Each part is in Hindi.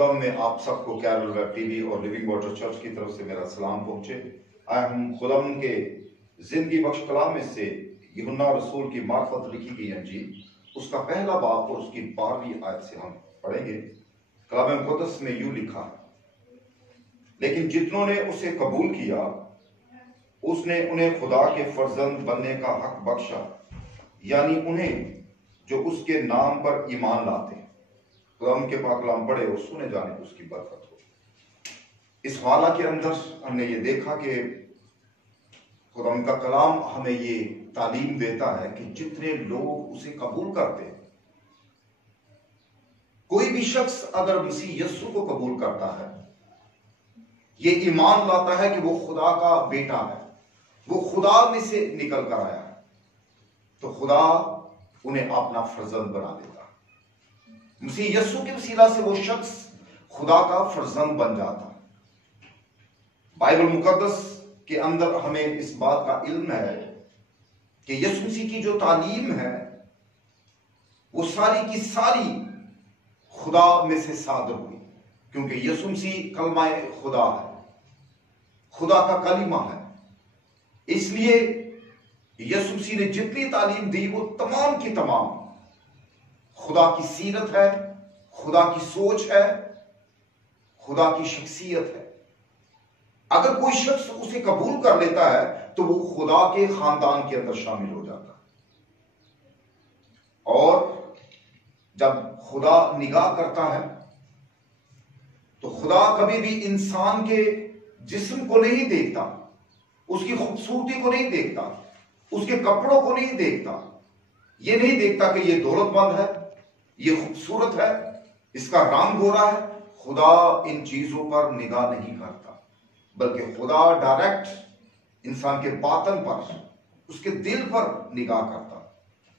खुदा में आप सबको कैरल वेब टीवी और लिविंग वाटर चर्च की तरफ से मेरा सलाम पहुंचे। आज हम खुदा के जिंदगी बख्श कलाम में से यूहन्ना रसूल की मार्फत लिखी गई अंजील उसका पहला बाब और उसकी 12वीं आयत से हम पढ़ेंगे। कलाम मुक़द्दस में यूं लिखा, लेकिन जितनों ने उसे कबूल किया उसने उन्हें खुदा के फर्जंद बनने का हक बख्शा, यानी उन्हें जो उसके नाम पर ईमान लाते हैं। खुदा के पाक कलाम पढ़े और सुने जाने उसकी बरकत हो। इस वाला के अंदर हमने ये देखा कि खुदा का कलाम हमें ये तालीम देता है कि जितने लोग उसे कबूल करते हैं, कोई भी शख्स अगर मसीह यस्सु को कबूल करता है, ये ईमान लाता है कि वो खुदा का बेटा है, वो खुदा में से निकल कर आया है, तो खुदा उन्हें अपना फर्जंद बना देता है। मसीह यस्सु के वसीला से वो शख्स खुदा का फर्जंद बन जाता है। बाइबल मुकद्दस के अंदर हमें इस बात का इल्म है कि यीशु मसीह की जो तालीम है वो सारी की सारी खुदा में से सादर हुई, क्योंकि यीशु मसीह कलमाए खुदा है, खुदा का कलीमा है। इसलिए यीशु मसीह ने जितनी तालीम दी वो तमाम की तमाम खुदा की सीरत है, खुदा की सोच है, खुदा की शख्सियत है। अगर कोई शख्स उसे कबूल कर लेता है तो वो खुदा के खानदान के अंदर शामिल हो जाता है। और जब खुदा निगाह करता है तो खुदा कभी भी इंसान के जिस्म को नहीं देखता, उसकी खूबसूरती को नहीं देखता, उसके कपड़ों को नहीं देखता, ये नहीं देखता कि ये दौलतमंद है, ये खूबसूरत है, इसका रंग गोरा है। खुदा इन चीजों पर निगाह नहीं करता, बल्कि खुदा डायरेक्ट इंसान के बातन पर, उसके दिल पर निगाह करता।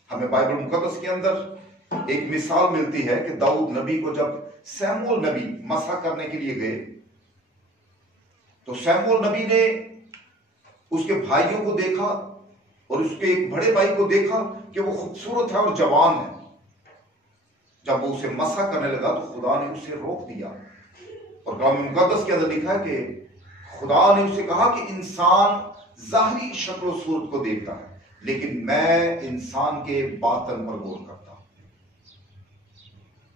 हमें बाइबल मुकद्दस के अंदर एक मिसाल मिलती है कि दाऊद नबी को जब शमूएल नबी मसा करने के लिए गए तो शमूएल नबी ने उसके भाइयों को देखा और उसके एक बड़े भाई को देखा कि वो खूबसूरत है और जवान है। जब वो उसे मसा करने लगा तो खुदा ने उसे रोक दिया। और कलाम मुकद्दस के अंदर लिखा है कि खुदा ने उसे कहा कि इंसान जाहिरी शक्ल सूरत को देखता है, लेकिन मैं इंसान के बातन पर गौर करता हूं।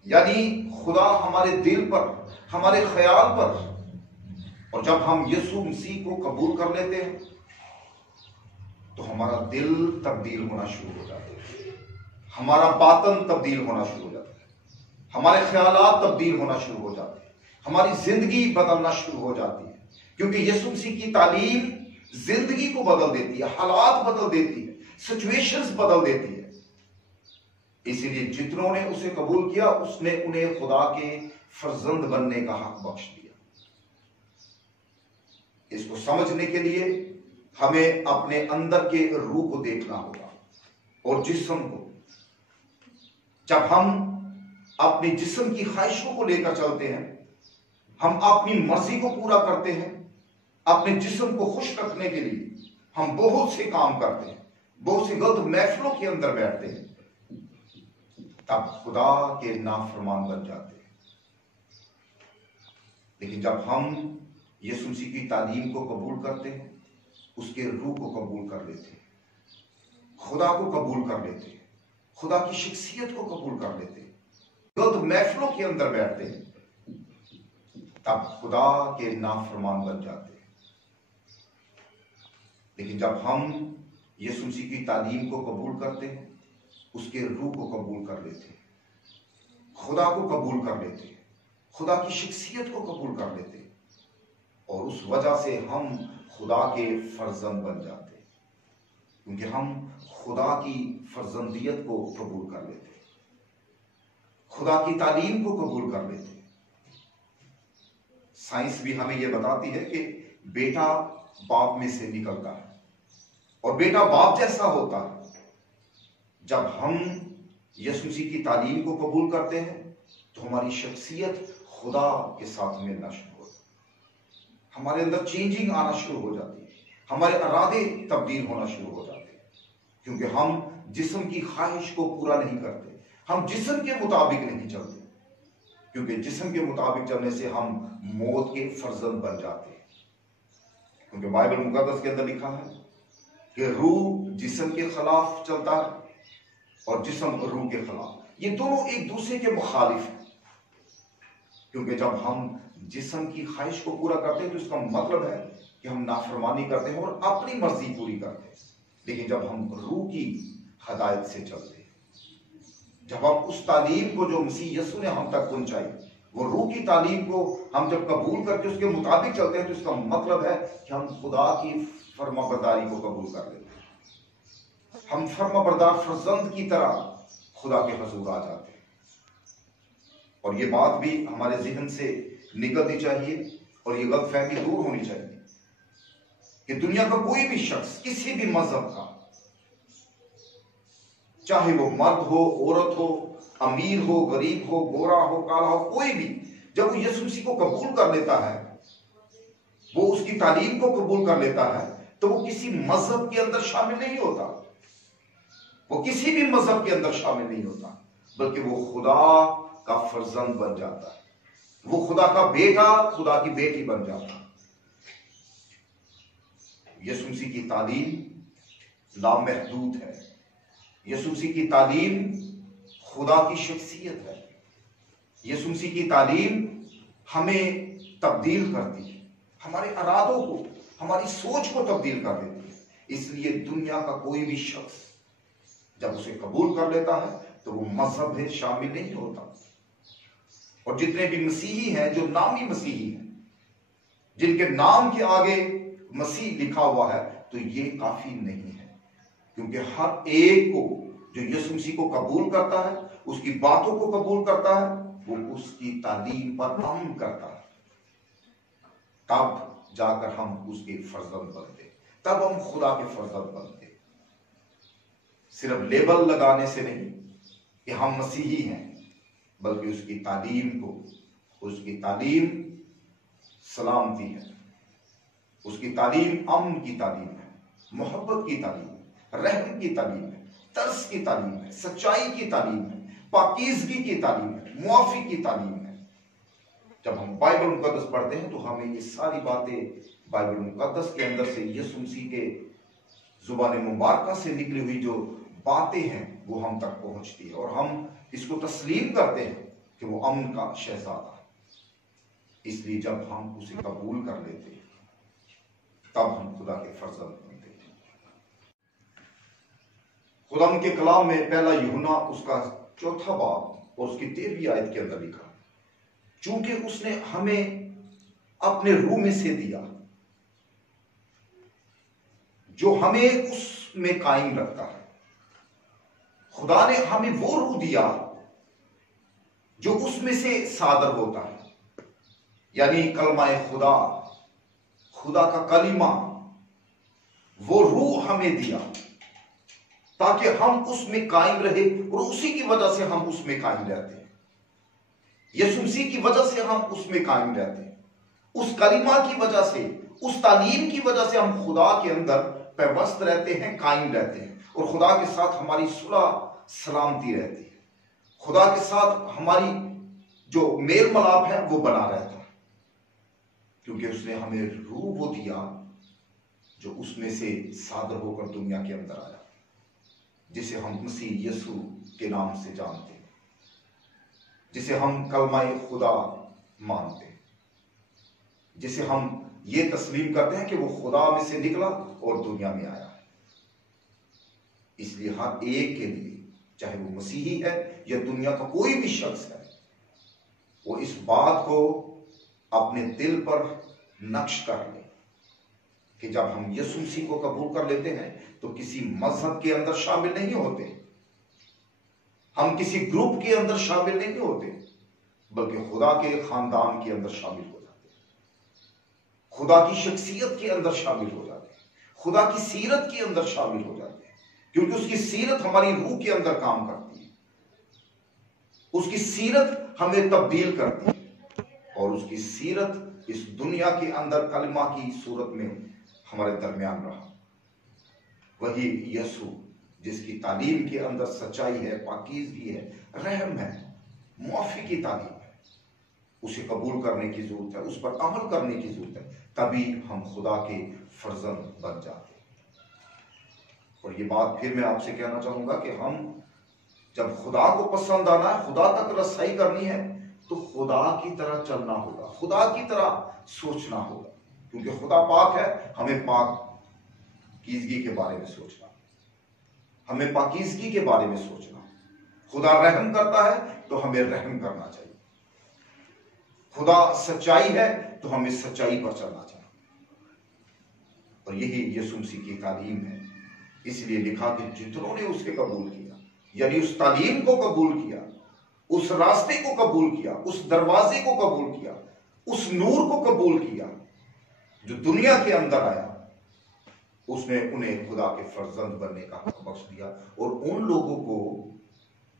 यानी खुदा हमारे दिल पर, हमारे ख्याल पर, और जब हम यीशु मसीह को कबूल कर लेते हैं तो हमारा दिल तब्दील होना शुरू हो जाता है, हमारा बातन तब्दील होना शुरू हो जाता है, हमारे ख्यालात तब्दील होना शुरू हो जाते हैं, हमारी जिंदगी बदलना शुरू हो जाती है। क्योंकि यीशु मसीह की तालीम जिंदगी को बदल देती है, हालात बदल देती है, सिचुएशंस बदल देती है। इसीलिए जितनों ने उसे कबूल किया उसने उन्हें खुदा के फर्जंद बनने का हक बख्श दिया। इसको समझने के लिए हमें अपने अंदर के रूह को देखना होगा और जिस्म को। जब हम अपने जिस्म की ख्वाहिशों को लेकर चलते हैं, हम अपनी मर्जी को पूरा करते हैं, अपने जिस्म को खुश रखने के लिए हम बहुत से काम करते हैं, बहुत सी गलत महफिलों के अंदर बैठते हैं, तब खुदा के नाफरमान बन जाते हैं। लेकिन जब हम यीशु मसीह की तालीम को कबूल करते हैं, उसके रूह को कबूल कर लेते हैं, खुदा को कबूल कर लेते हैं, खुदा की शख्सियत को कबूल कर लेते हैं, गलत महफिलों के अंदर बैठते हैं, तब खुदा के नाफरमान बन जाते हैं। लेकिन जब हम यीशु मसीह की तालीम को कबूल करते हैं, उसके रूह को कबूल कर लेते हैं, खुदा को कबूल कर लेते हैं, खुदा की शख्सियत को कबूल कर लेते हैं, और उस वजह से हम खुदा के फर्जंद बन जाते हैं, क्योंकि हम खुदा की फर्जंदियत को कबूल कर लेते हैं, खुदा की तालीम को कबूल कर लेते हैं। साइंस भी हमें यह बताती है कि बेटा बाप में से निकलता है और बेटा बाप जैसा होता है। जब हम यीशु मसीह की तालीम को कबूल करते हैं तो हमारी शख्सियत खुदा के साथ मिलना शुरू होती है, हमारे अंदर चेंजिंग आना शुरू हो जाती है, हमारे इरादे तब्दील होना शुरू हो जाते हैं, क्योंकि हम जिस्म की ख्वाहिश को पूरा नहीं करते, हम जिस्म के मुताबिक नहीं चलते, क्योंकि जिस्म के मुताबिक चलने से हम मौत के फर्जंद बन जाते हैं। क्योंकि बाइबल मुकद्दस के अंदर लिखा है कि रूह जिस्म के खिलाफ चलता है और जिस्म रूह के खिलाफ। ये दोनों एक दूसरे के मुखालिफ हैं। क्योंकि जब हम जिस्म की ख्वाहिश को पूरा करते हैं तो इसका मतलब है कि हम नाफरमानी करते हैं और अपनी मर्जी पूरी करते हैं। लेकिन जब हम रूह की हदायत से चलते हैं, जब हम उस तालीम को जो मसीह यीशु ने हम तक पहुंचाई, वो रूह की तालीम को हम जब कबूल करके उसके मुताबिक चलते हैं, तो इसका मतलब है कि हम खुदा की फर्माबरदारी को कबूल कर लेते हैं। हम फर्माबरदार फर्जंद की तरह खुदा के हजूर आ जाते हैं। और ये बात भी हमारे जहन से निकलनी चाहिए और ये गलतफहमी दूर होनी चाहिए कि दुनिया का कोई भी शख्स किसी भी मजहब का, चाहे वो मर्द हो, औरत हो, अमीर हो, गरीब हो, गोरा हो, काला हो, कोई भी, जब वो यीशु मसीह को कबूल कर लेता है, वो उसकी तालीम को कबूल कर लेता है, तो वो किसी मजहब के अंदर शामिल नहीं होता। वो किसी भी मजहब के अंदर शामिल नहीं होता, बल्कि वो खुदा का फर्जंद बन जाता है। वो खुदा का बेटा, खुदा की बेटी बन जाता है। यीशु मसीह की तालीम लामहदूद है। यीशु मसीह की तालीम खुदा की शख्सियत है। यीशु मसीह की तालीम हमें तब्दील करती है, हमारे इरादों को, हमारी सोच को तब्दील कर देती है। इसलिए दुनिया का कोई भी शख्स जब उसे कबूल कर लेता है तो वो मजहब में शामिल नहीं होता। और जितने भी मसीही हैं, जो नामी मसीही हैं, जिनके नाम के आगे मसीह लिखा हुआ है, तो ये काफी नहीं है। क्योंकि हर एक को जो यीशु मसीह को कबूल करता है, उसकी बातों को कबूल करता है, वो उसकी तालीम पर अमल करता है, तब जाकर हम उसके फर्जंद बनते, तब हम खुदा के फर्जंद बनते। सिर्फ लेबल लगाने से नहीं कि हम मसीही हैं, बल्कि उसकी तालीम को, उसकी तालीम सलामती है, उसकी तालीम अमन की तालीम है, मोहब्बत की तालीम है, रहम की तालीम है, तरस की तालीम है, सच्चाई की तालीम है, पाकीज़गी की तालीम है, मुआफी की तालीम है। जब हम बाइबल मुकद्दस पढ़ते हैं तो हमें ये सारी बातें बाइबल मुकद्दस के अंदर से, यीशु मसीह के जुबान मुबारक से निकली हुई जो बातें हैं, वो हम तक पहुंचती है और हम इसको तस्लीम करते हैं कि वो अमन का शहजादा है। इसलिए जब हम उसे कबूल कर लेते हैं, तब हम खुदा के फर्जंद बनते हैं। खुदा के कलाम में पहला यूहन्ना उसका 4 बाब और उसकी 13वीं आयत के अंदर लिखा, चूंकि उसने हमें अपने रूह में से दिया, जो हमें उसमें कायम रखता है। खुदा ने हमें वो रूह दिया जो उसमें से सादर होता है, यानी कलमाए खुदा, खुदा का कलीमा, वो रूह हमें दिया ताकि हम उसमें कायम रहे और उसी की वजह से हम उसमें कायम रहते हैं। यीशु मसीह की वजह से हम उसमें कायम रहते हैं। उस कलीमा की वजह से, उस तालीम की वजह से हम खुदा के अंदर पैवस्त रहते हैं, कायम रहते हैं और खुदा के साथ हमारी सुलह सलामती रहती है। खुदा के साथ हमारी जो मेल मिलाप है वो बना रहता है, क्योंकि उसने हमें रूह वो दिया जो उसमें से सादर होकर दुनिया के अंदर आया, जिसे हम मसीह यीशु के नाम से जानते हैं, जिसे हम कलमाए खुदा मानते हैं, जिसे हम ये तस्लीम करते हैं कि वो खुदा में से निकला और दुनिया में आया है। इसलिए हर एक के लिए, चाहे वो मसीही है या दुनिया का कोई भी शख्स है, वो इस बात को अपने दिल पर नक्श कर ले कि जब हम यीशु मसीह को कबूल कर लेते हैं तो किसी मजहब के अंदर शामिल नहीं होते, हम किसी ग्रुप के अंदर शामिल नहीं होते, बल्कि खुदा के खानदान के अंदर शामिल हो जाते हैं, खुदा की शख्सियत के अंदर शामिल हो जाते हैं, खुदा की सीरत के अंदर शामिल हो जाते हैं, क्योंकि उसकी सीरत हमारी रूह के अंदर काम करती है, उसकी सीरत हमें तब्दील करती है और उसकी सीरत इस दुनिया के अंदर कलमा की सूरत में हमारे दरमियान रहा। वही यीशु जिसकी तालीम के अंदर सच्चाई है, पाकीज़गी है, रहम है, मुआफी की तालीम है, उसे कबूल करने की जरूरत है, उस पर अमल करने की जरूरत है, तभी हम खुदा के फर्जंद बन जाते हैं। और ये बात फिर मैं आपसे कहना चाहूंगा कि हम जब खुदा को पसंद आना है, खुदा तक रसाई करनी है, तो खुदा की तरह चलना होगा, खुदा की तरह सोचना होगा, क्योंकि खुदा पाक है। हमें पाकीज़गी के बारे में सोचना, हमें पाकीज़गी के बारे में सोचना। खुदा रहम करता है तो हमें रहम करना चाहिए। खुदा सच्चाई है तो हमें सच्चाई पर चलना चाहिए। और यही यीशु मसीह की तालीम है। इसलिए लिखा कि जितनों ने उसके कबूल किया, यानी उस तालीम को कबूल किया, उस रास्ते को कबूल किया, उस दरवाजे को कबूल किया, उस नूर को कबूल किया जो दुनिया के अंदर आया, उसने उन्हें खुदा के फर्जंद बनने का हक बख्श दिया। और उन लोगों को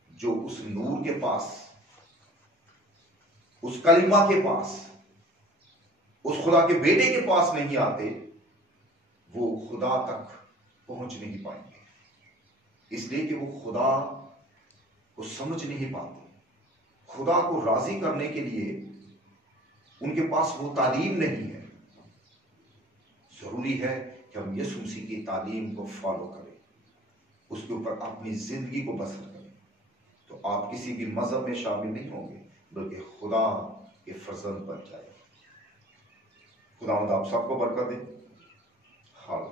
जो उस नूर के पास, उस कलिमा के पास, उस खुदा के बेटे के पास नहीं आते, वो खुदा तक पहुंच नहीं पाएंगे, इसलिए कि वो खुदा को समझ नहीं पाते। खुदा को राजी करने के लिए उनके पास वो तालीम नहीं है। जरूरी है कि हम यीशु मसीह की तालीम को फॉलो करें, उसके ऊपर अपनी जिंदगी को बसर करें, तो आप किसी भी मजहब में शामिल नहीं होंगे, बल्कि खुदा के फर्जंद बन जाएंगे। खुदावंद आप सबको बरकत दे। हाल